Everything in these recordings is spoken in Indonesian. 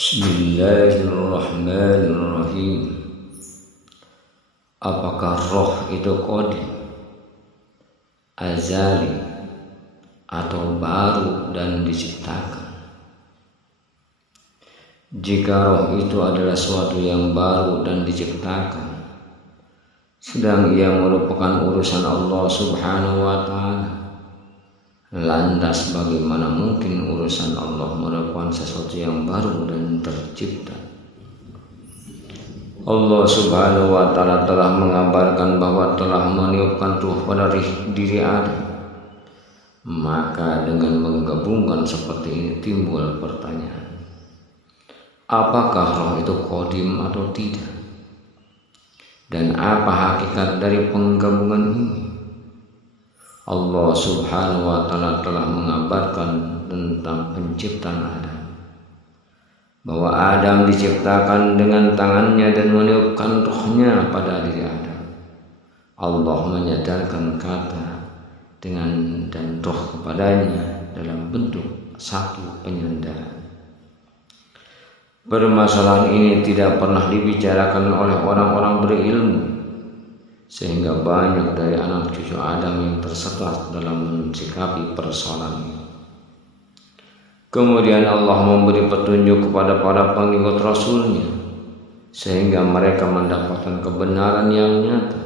Bismillahirrahmanirrahim. Apakah roh itu qadim, azali, atau baru dan diciptakan? Jika roh itu adalah suatu yang baru dan diciptakan, sedang ia merupakan urusan Allah Subhanahu wa Ta'ala, lantas bagaimana mungkin urusan Allah merupakan sesuatu yang baru dan tercipta? Allah Subhanahu wa Ta'ala telah mengabarkan bahwa telah meniupkan ruh pada diri Adam. Maka dengan menggabungkan seperti ini timbul pertanyaan, apakah roh itu qadim atau tidak? Dan apa hakikat dari penggabungan ini? Allah Subhanahu wa Ta'ala telah mengabarkan tentang penciptaan Adam, bahwa Adam diciptakan dengan tangannya dan meniupkan rohnya pada diri Adam. Allah menyadarkan kata dengan dan roh kepadanya dalam bentuk satu penyandaran. Permasalahan ini tidak pernah dibicarakan oleh orang-orang berilmu, sehingga banyak dari anak cucu Adam yang tersesat dalam mensikapi persoalan ini. Kemudian Allah memberi petunjuk kepada para pengikut Rasulnya, sehingga mereka mendapatkan kebenaran yang nyata.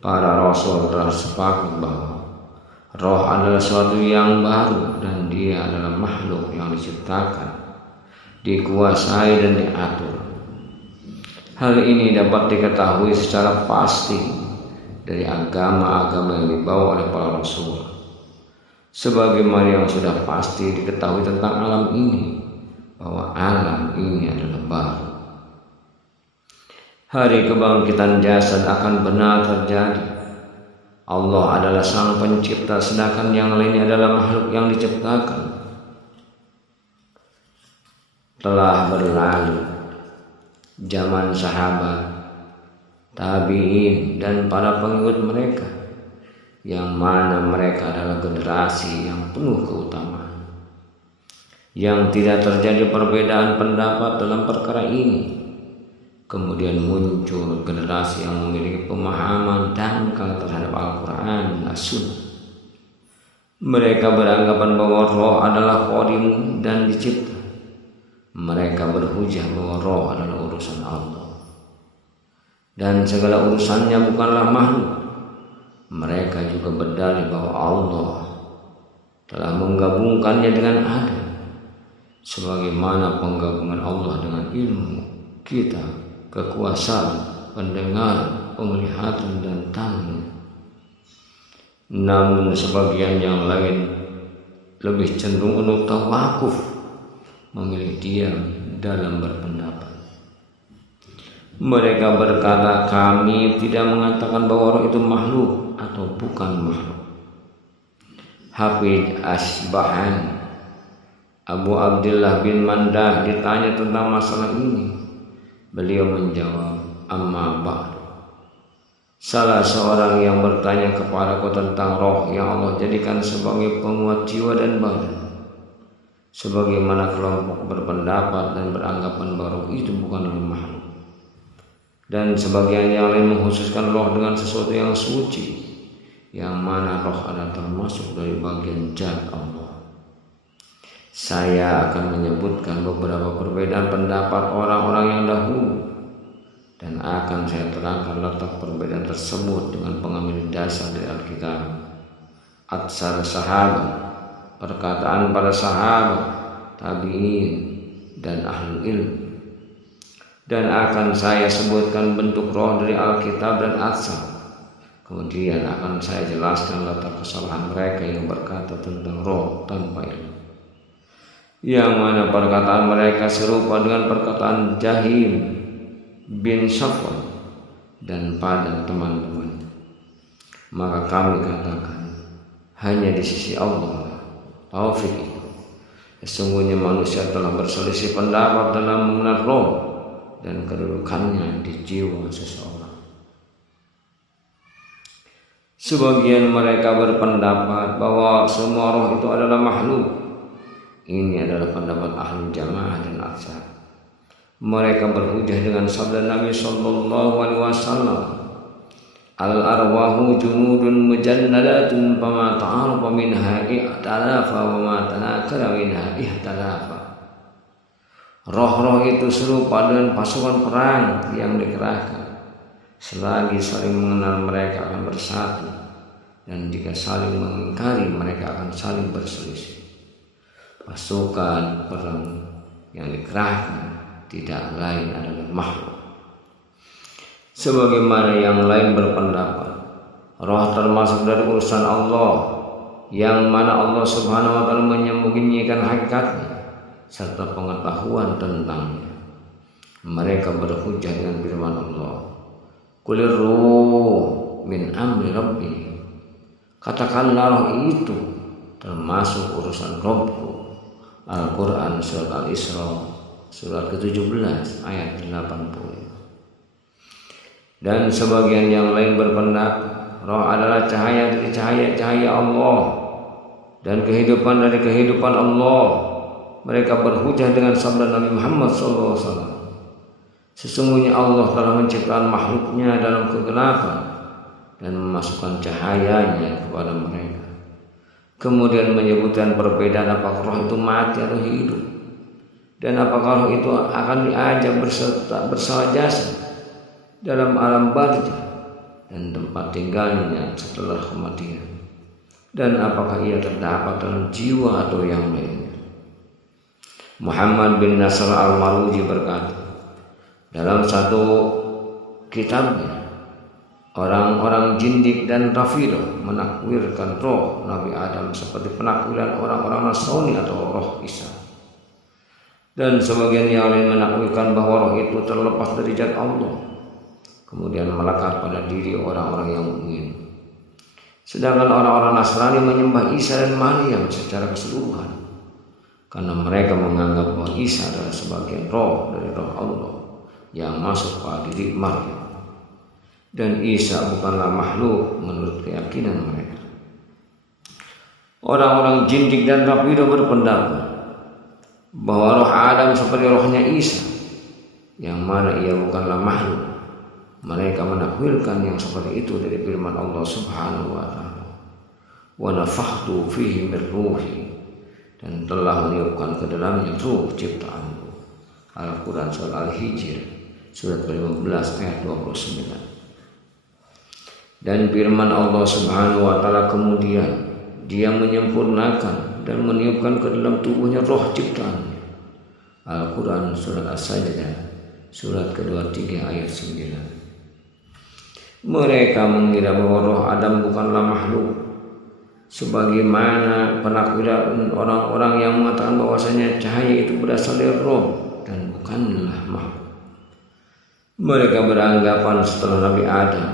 Para Rasul telah sepakat bahwa roh adalah sesuatu yang baru dan dia adalah makhluk yang diciptakan, dikuasai dan diatur. Hal ini dapat diketahui secara pasti dari agama-agama yang dibawa oleh para Rasul, sebagaimana yang sudah pasti diketahui tentang alam ini, bahwa alam ini adalah baru. Hari kebangkitan jasad akan benar terjadi. Allah adalah sang pencipta, sedangkan yang lainnya adalah makhluk yang diciptakan. Telah berlalu zaman sahabat, tabi'in, dan para pengikut mereka, yang mana mereka adalah generasi yang penuh keutamaan, yang tidak terjadi perbedaan pendapat dalam perkara ini. Kemudian muncul generasi yang memiliki pemahaman dangkal terhadap Al-Quran dan As-Sunnah. Mereka beranggapan bahwa roh adalah qadim dan dicipta. Mereka berhujah bahwa roh adalah urusan Allah dan segala urusannya bukanlah makhluk. Mereka juga berdalil bahwa Allah telah menggabungkannya dengan Adam, sebagaimana penggabungan Allah dengan ilmu, kita, kekuasaan, pendengaran, penglihatan, dan tangan. Namun sebagian yang lain lebih cenderung untuk tawakuf, memilih diam dalam berpendapat. Mereka berkata, kami tidak mengatakan bahwa roh itu makhluk atau bukan makhluk. Hafidz Asbahani, Abu Abdullah bin Mandah, ditanya tentang masalah ini. Beliau menjawab, amma ba'du. Salah seorang yang bertanya kepadaku tentang roh yang Allah jadikan sebagai penguat jiwa dan badan, sebagaimana kelompok berpendapat dan beranggapan bahwa itu bukanlah makhluk, dan sebagian yang lain mengkhususkan roh dengan sesuatu yang suci, yang mana roh adalah termasuk dari bagian zat Allah. Saya akan menyebutkan beberapa perbedaan pendapat orang-orang yang dahulu, dan akan saya terangkan letak perbedaan tersebut dengan pengambil dasar dari Alkitab, atsar sahabat, perkataan para sahabat, tabi'in, dan ahli ilmu. Dan akan saya sebutkan bentuk roh dari Alkitab dan Atsar. Kemudian akan saya jelaskan letak kesalahan mereka yang berkata tentang roh tanpa ilmu, yang mana perkataan mereka serupa dengan perkataan Jahim bin Safwan dan pada teman-teman. Maka kami katakan, hanya di sisi Allah taufik itu. Sesungguhnya manusia telah berselisih pendapat dalam mengenal roh dan kedudukannya di jiwa seseorang. Sebagian mereka berpendapat bahwa semua roh itu adalah makhluk. Ini adalah pendapat ahli jamaah dan memaksa. Mereka berhujjah dengan sabda Nabi sallallahu alaihi wasallam, al arwahu junudun mujannadatun fama ta'arafa minha i'talafa wa ma tanakara minha ihtalafa. Roh-roh itu serupa dengan pasukan perang yang dikerahkan. Selagi saling mengenal mereka akan bersatu, dan jika saling mengingkari mereka akan saling berselisih. Pasukan perang yang dikerahkan tidak lain adalah makhluk. Sebagaimana yang lain berpendapat, roh termasuk dari urusan Allah, yang mana Allah subhanahu wa ta'ala menyembunyikan hakikatnya serta pengetahuan tentangnya. Mereka berhujjah dengan firman Allah, Qulir ruh min amri rabbi. Katakanlah roh itu termasuk urusan Rabbku. Al-Quran surat Al-Isra surat ke-17 ayat 80. Dan sebagian yang lain berpendapat roh adalah cahaya dari cahaya-cahaya Allah dan kehidupan dari kehidupan Allah. Mereka berhujjah dengan sabda Nabi Muhammad SAW. Sesungguhnya Allah telah menciptakan makhluknya dalam kegelapan dan memasukkan cahayanya kepada mereka. Kemudian menyebutkan perbedaan apakah roh itu mati atau hidup, dan apakah roh itu akan diajak bersama jasad dalam alam barzah dan tempat tinggalnya setelah kematian, dan apakah ia terdapat dalam jiwa atau yang lainnya. Muhammad bin Nasr al-Maruzi berkata dalam satu kitabnya, orang-orang Jindik dan Rafidah menakwilkan roh Nabi Adam seperti penakwilan orang-orang Nasrani atau roh Isa. Dan sebagian yang lain menakwilkan bahwa roh itu terlepas dari zat Allah, kemudian melekat pada diri orang-orang yang mukmin. Sedangkan orang-orang Nasrani menyembah Isa dan Maryam secara keseluruhan, karena mereka menganggap bahwa Isa adalah sebagian roh dari roh Allah yang masuk pada diri Maryam, dan Isa bukanlah makhluk menurut keyakinan mereka. Orang-orang Jindik dan Rafidah berpendapat bahwa roh Adam seperti rohnya Isa, yang mana ia bukanlah makhluk. Mereka menakwilkan yang seperti itu dari firman Allah subhanahu wa ta'ala, wa nafakhtu fihi min ruhi, dan telah meniupkan ke dalamnya ruh ciptaanku. Al-Quran surah Al-Hijr surat ke-15 ayat 29. Dan firman Allah subhanahu wa ta'ala kemudian dia menyempurnakan dan meniupkan ke dalam tubuhnya roh ciptaannya. Al-Quran surat As-Sajdah surat ke-23 ayat 9. Mereka mengira bahwa roh Adam bukanlah makhluk, sebagaimana penakwilan orang-orang yang mengatakan bahwasanya cahaya itu berasal dari roh dan bukanlah makhluk. Mereka beranggapan setelah Nabi Adam,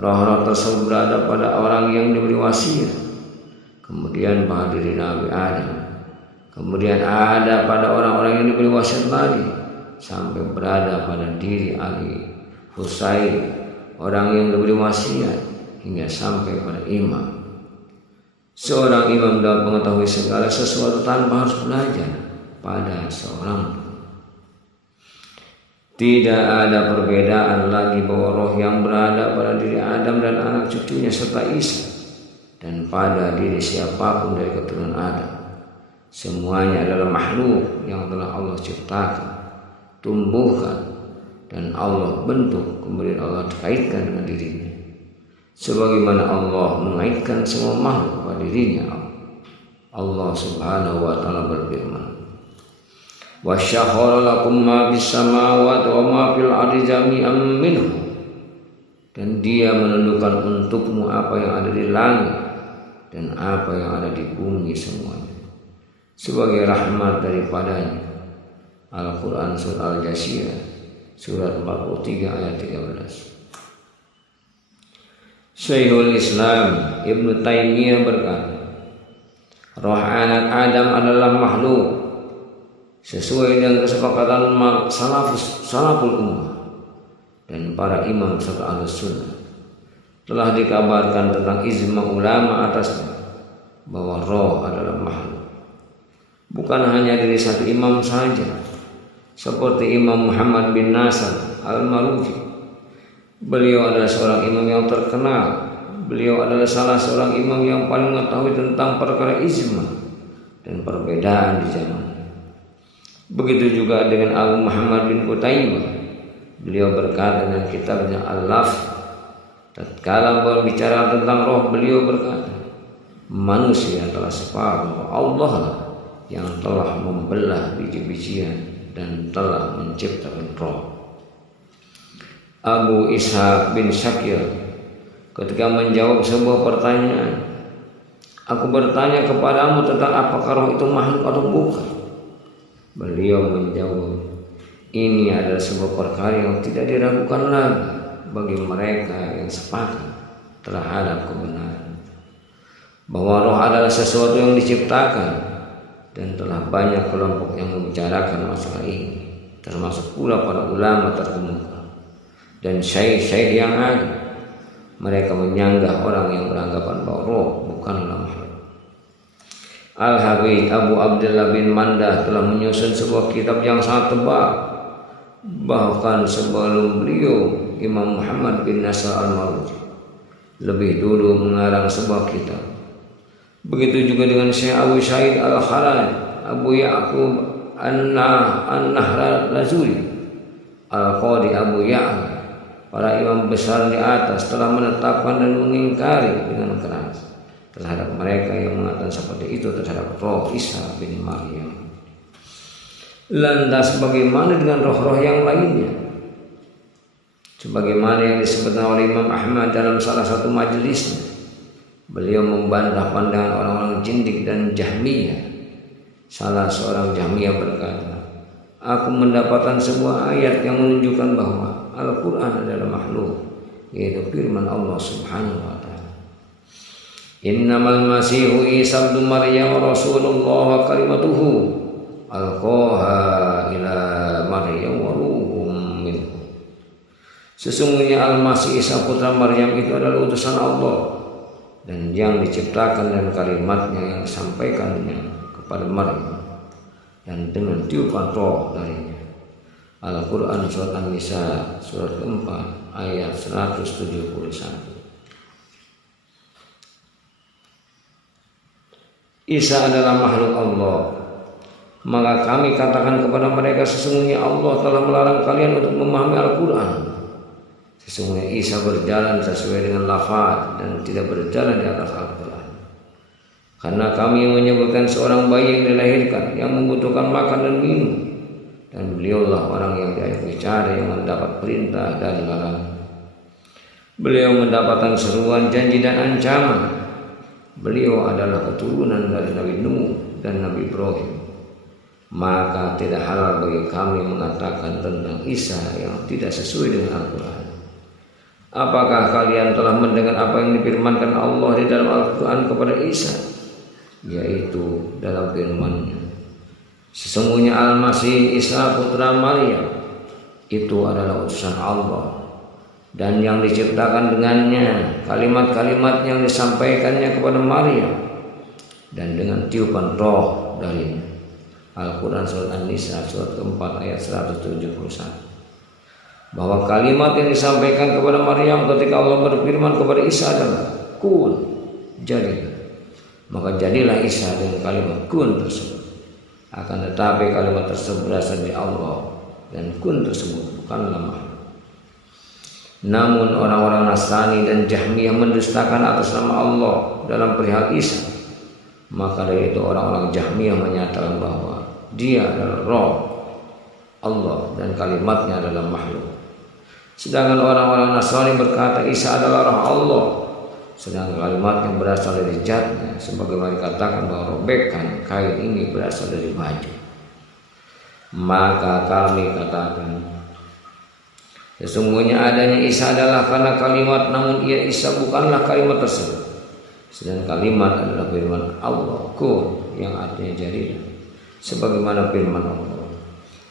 roh-roh tersebut berada pada orang yang diberi wasiat, kemudian pada diri Nabi Adam, kemudian ada pada orang-orang yang diberi wasiat lagi, sampai berada pada diri Ali, Husain, orang yang diberi wasiat, hingga sampai pada imam. Seorang imam dapat mengetahui segala sesuatu tanpa harus belajar pada seorang. Tidak ada perbedaan lagi bahwa roh yang berada pada diri Adam dan anak cucunya serta Isa, dan pada diri siapapun dari keturunan Adam, semuanya adalah makhluk yang telah Allah ciptakan, tumbuhkan, dan Allah bentuk, kemudian Allah kaitkan dengan dirinya, sebagaimana Allah mengaitkan semua makhluk pada dirinya. Allah subhanahu wa ta'ala berfirman, wa syahara lakum ma bis samawati wa ma fil ardi jami'an minhu, dan dia menentukan untukmu apa yang ada di langit dan apa yang ada di bumi semuanya sebagai rahmat daripadanya. Al-Quran surah Al-Jasiyah surat 43 ayat 13. Syekhul Islam Ibnu Taimiyah berkata, roh anak Adam adalah makhluk sesuai dengan kesepakatan salaful ummah dan para imam serta ahlus sunnah. Telah dikabarkan tentang ijma ulama atasnya bahwa roh adalah makhluk. Bukan hanya dari satu imam saja, seperti Imam Muhammad bin Nasr al-Maruzi. Beliau adalah seorang imam yang terkenal. Beliau adalah salah seorang imam yang paling mengetahui tentang perkara ijma dan perbedaan di zaman. Begitu juga dengan Abu Muhammad bin Qutaibah. Beliau berkata dalam kitabnya Al-Laf, tatkala berbicara tentang roh, beliau berkata, manusia telah sepakat bahwa Allah lah yang telah membelah biji-bijian dan telah menciptakan roh. Abu Ishaq bin Syakir ketika menjawab sebuah pertanyaan, aku bertanya kepadamu tentang apakah roh itu makhluk atau bukan. Beliau menjawab, ini adalah sebuah perkara yang tidak diragukan lagi bagi mereka yang sepakat terhadap kebenaran, bahwa roh adalah sesuatu yang diciptakan, dan telah banyak kelompok yang membicarakan masalah ini, termasuk pula para ulama terkemuka dan syekh-syekh yang ada. Mereka menyanggah orang yang beranggapan bahwa roh bukanlah makhluk. Al-Habib Abu Abdullah bin Mandah telah menyusun sebuah kitab yang sangat tebal. Bahkan sebelum beliau, Imam Muhammad bin Nasr al-Maruzi lebih dulu mengarang sebuah kitab. Begitu juga dengan Syekh Abu Sa'id al-Khalal, Abu Ya'qub an-Nahrazuli, Al-Qadi Abu Ya'la. Para imam besar di atas telah menetapkan dan mengingkari dengan keras terhadap mereka yang mengatakan seperti itu terhadap roh Isa bin Maryam. Lantas bagaimana dengan roh-roh yang lainnya? Sebagaimana yang disebutkan oleh Imam Ahmad dalam salah satu majelisnya, beliau membantah pandangan orang-orang Jindik dan Jahmiyah. Salah seorang Jahmiyah berkata, aku mendapatkan sebuah ayat yang menunjukkan bahwa Al-Quran adalah makhluk, yaitu firman Allah Subhanahu wa ta'ala, innamal masihu Isa ibnu Maryam rasulullah wa kalimatuhu alqaha ila Maryam wa ruhum minhu. Sesungguhnya Al-Masih Isa putra Maryam itu adalah utusan Allah dan yang diciptakan dan kalimatnya yang disampaikannya kepada Maryam dan dengan tiupan roh darinya. Al-Quran surat An-Nisa surat keempat ayat 171. Isa adalah makhluk Allah. Maka kami katakan kepada mereka, sesungguhnya Allah telah melarang kalian untuk memahami Al-Quran. Sesungguhnya Isa berjalan sesuai dengan lafaz dan tidak berjalan di atas Al-Quran. Karena kami menyebutkan seorang bayi yang dilahirkan yang membutuhkan makan dan minum, dan beliaulah orang yang diajak bicara yang mendapat perintah dan larangan. Beliau mendapatkan seruan, janji dan ancaman. Beliau adalah keturunan dari Nabi Nuh dan Nabi Ibrahim. Maka tidak halal bagi kami mengatakan tentang Isa yang tidak sesuai dengan Al-Quran. Apakah kalian telah mendengar apa yang difirmankan Allah di dalam Al-Quran kepada Isa? Yaitu dalam firman-Nya, sesungguhnya Al-Masih Isa putra Maryam itu adalah utusan Allah, dan yang diciptakan dengannya kalimat-kalimat yang disampaikannya kepada Maryam dan dengan tiupan roh darinya. Al-Quran surat An-Nisa surat keempat ayat 171. Bahwa kalimat yang disampaikan kepada Maryam ketika Allah berfirman kepada Isa adalah kun, jadi. Maka jadilah Isa dengan kalimat kun tersebut. Akan tetapi kalimat tersebut berasal dari Allah, dan kun tersebut bukanlah makhluk. Namun orang-orang Nasrani dan Jahmiyah mendustakan atas nama Allah dalam perihal Isa. Maka dari itu orang-orang Jahmiyah menyatakan bahwa dia adalah roh Allah dan kalimatnya adalah makhluk. Sedangkan orang-orang Nasrani berkata Isa adalah roh Allah, sedangkan kalimat yang berasal dari zatnya, sebagaimana dikatakan bahwa robekan kain ini berasal dari baju. Maka kami katakan, sesungguhnya adanya Isa adalah karena kalimat, namun ia Isa bukanlah kalimat tersebut. Sedangkan kalimat adalah firman Allah, kun, yang artinya jadilah, sebagaimana firman Allah,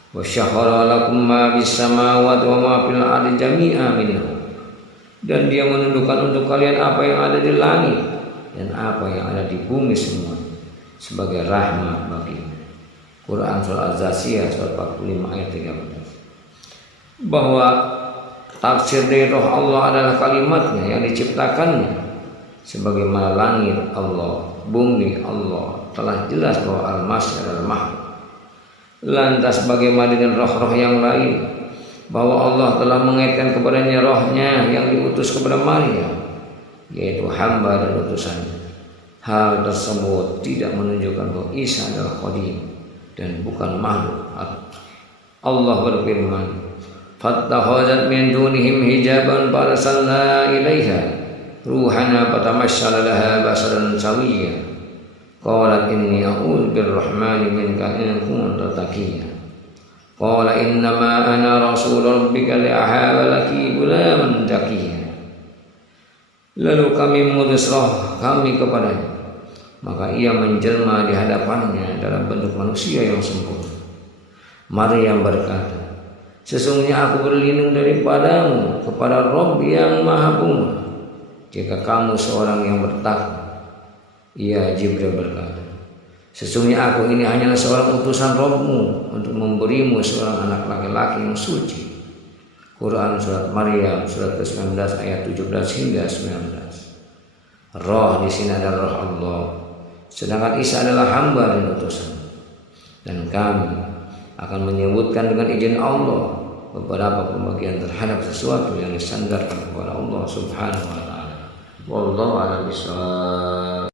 wa syahara lakum ma bis samawati wa ma fil ardi jami'an minhu. Dan dia menundukkan untuk kalian apa yang ada di langit dan apa yang ada di bumi semua sebagai rahmat bagimu. Quran surah Az-Zasiyah surat 45 ayat 13. Bahwa tafsir dari roh Allah adalah kalimatnya yang diciptakannya, sebagaimana langit Allah, bumi Allah, telah jelas bahwa al-masy adalah makhluk. Lantas bagaimana dengan roh-roh yang lain, bahwa Allah telah mengaitkan kepadanya rohnya yang diutus kepada Maryam, yaitu hamba dan utusannya. Hal tersebut tidak menunjukkan bahwa Isa adalah qadim dan bukan makhluk. Allah berfirman, fattakhazat min dunihim hijaban farsalna ilaiha ruhana fatamassala laha basaran sawiyya qalat inni a'udzu birrahmani minka in kunta taqiyya qala innama ana rasul rabbika li'ahaba laki gulaman taqiyya. Lalu kami mengutus roh kami kepadanya, maka ia menjelma di hadapannya dalam bentuk manusia yang sempurna. Maryam berkata, sesungguhnya aku berlindung daripadamu kepada Rabb yang Maha Pemurah, jika kamu seorang yang bertakwa. Ia Jibril berkata, sesungguhnya aku ini hanyalah seorang utusan Rabbmu untuk memberimu seorang anak laki-laki yang suci. Quran surat Maryam surat ke-19 ayat 17 hingga 19. Roh di sini adalah roh Allah, sedangkan Isa adalah hamba dan utusan. Dan kami akan menyebutkan dengan izin Allah beberapa pembagian terhadap sesuatu yang disandarkan kepada Allah Subhanahu wa taala. Wallahu a'lam bishawab.